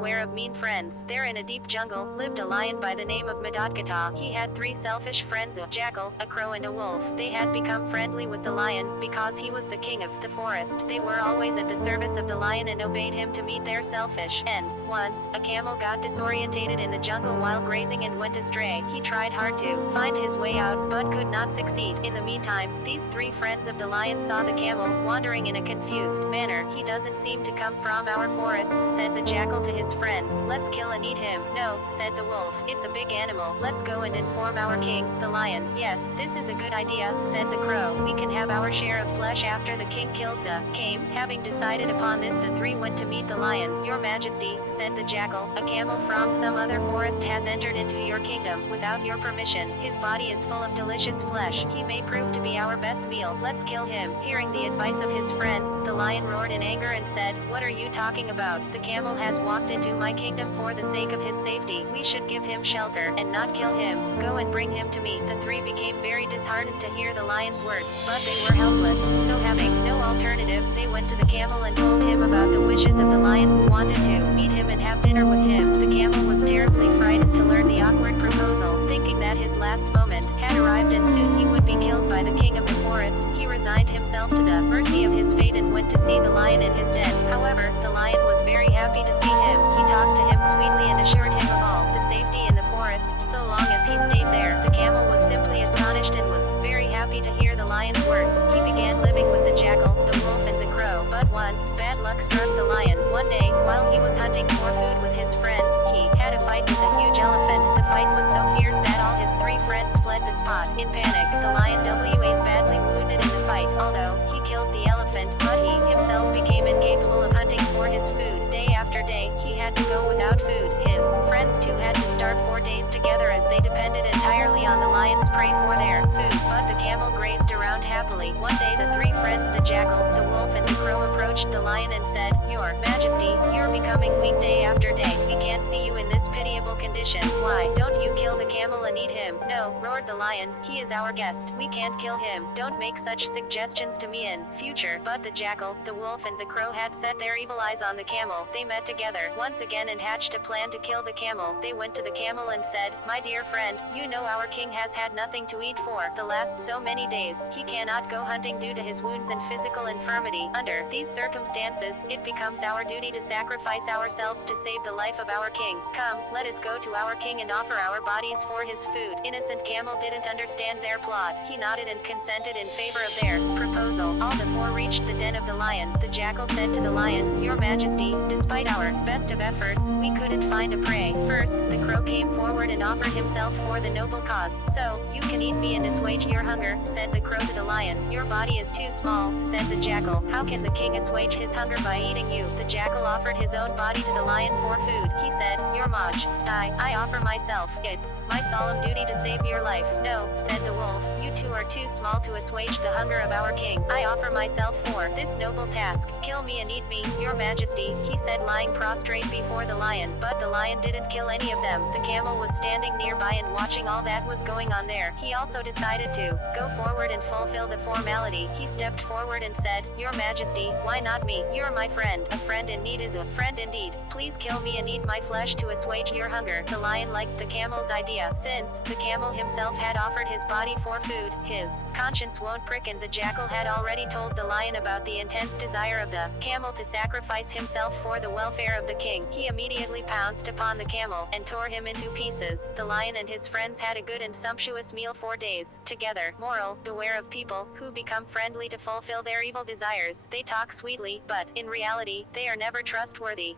beware of mean friends. There in a deep jungle, lived a lion by the name of Madotkata. He had 3 selfish friends, a jackal, a crow and a wolf. They had become friendly with the lion, because he was the king of the forest. They were always at the service of the lion and obeyed him to meet their selfish ends. Once, a camel got disorientated in the jungle while grazing and went astray. He tried hard to find his way out, but could not succeed. In the meantime, these 3 friends of the lion saw the camel, wandering in a confused manner. He doesn't seem to come from our forest, said the jackal to his friends. Let's kill and eat him. No, said the wolf. It's a big animal. Let's go and inform our king, the lion. Yes, this is a good idea, said the crow. We can have our share of flesh after the king kills the game. Having decided upon this, the 3 went to meet the lion. Your Majesty, said the jackal, a camel from some other forest has entered into your kingdom without your permission. His body is full of delicious flesh. He may prove to be our best meal. Let's kill him. Hearing the advice of his friends, the lion roared in anger and said, what are you talking about? The camel has walked into my kingdom for the sake of his safety. We should give him shelter and not kill him. Go and bring him to me. The 3 became very disheartened to hear the lion's words, but they were helpless. So having no alternative, they went to the camel and told him about the wishes of the lion, who wanted to meet him and have dinner with him. The camel was terribly frightened to learn the awkward proposal, thinking that his last moment had arrived and soon he would be killed by the king of the forest. He resigned himself to the mercy of his fate and went to see the lion in his den. However, the lion was very happy to see him. He talked to him sweetly and assured him of all the safety in the forest, so long as he stayed there. The camel was simply astonished and was very happy to hear the lion's words. He began living with the jackal, the wolf and the crow. But once, bad luck struck the lion. One day, while he was hunting for food with his friends, he had a fight with a huge elephant. The fight was so fierce that all his 3 friends fled the spot. In panic, the lion was badly wounded in the fight. Although he killed the elephant, but he himself became incapable of hunting for his food. Day after day, he had to go without food. His friends too had to starve 4 days together as they depended entirely on the lion's prey for their food. But the camel grazed around happily. One day the 3 friends, the jackal, the wolf and the crow, approached the lion and said, Your Majesty, you're becoming weak day after day. We can't see you in this pitiable condition. Why don't you kill the camel and eat him? No, roared the lion, he is our guest. We can't kill him. Don't make such suggestions to me in future. But the jackal, the wolf and the crow had set their evil eyes on the camel. They met together once again and hatched a plan to kill the camel. They went to the camel and said, My dear friend, you know our king has had nothing to eat for the last so many days. He cannot go hunting due to his wounds and physical infirmity. Under these circumstances, it becomes our duty to sacrifice ourselves to save the life of our king. Come, let us go to our king and offer our bodies for his food. Innocent camel didn't understand their plot. He nodded and consented in favor of their proposal. All the 4 reached the den of the lion. The jackal said to the lion, Your Majesty, despite our best of efforts, we couldn't find a prey. First, the crow came forward and offered himself for the noble cause. So, you can eat me and assuage your hunger, said the crow to the lion. Your body is too small, said the jackal. How can the king assuage his hunger by eating you? The jackal offered his own body to the lion for food. He said, Your Majesty, I offer myself. It's my solemn duty to save your life. No, said the wolf, you 2 are too small to assuage the hunger of our king. I offer myself for this noble task. Kill me and eat me, Your Majesty, he said, lying prostrate before the lion. But the lion didn't kill any of them. The camel was standing nearby and watching all that was going on there. He also decided to go forward and fulfill the formality. He stepped forward and said, Your Majesty, why not me? You're my friend. A friend in need is a friend indeed. Please kill me and eat my flesh to assuage your hunger. The lion liked the camel's idea. Since the camel himself had offered his body for food, his conscience won't prick, and the jackal had already told the lion about the intense desire of the camel to sacrifice himself for the welfare of the king. He immediately pounced upon the camel and tore him into pieces. The lion and his friends had a good and sumptuous meal for days together. Moral: beware of people who become friendly to fulfill their evil desires. They talk sweetly, but in reality, they are never trustworthy.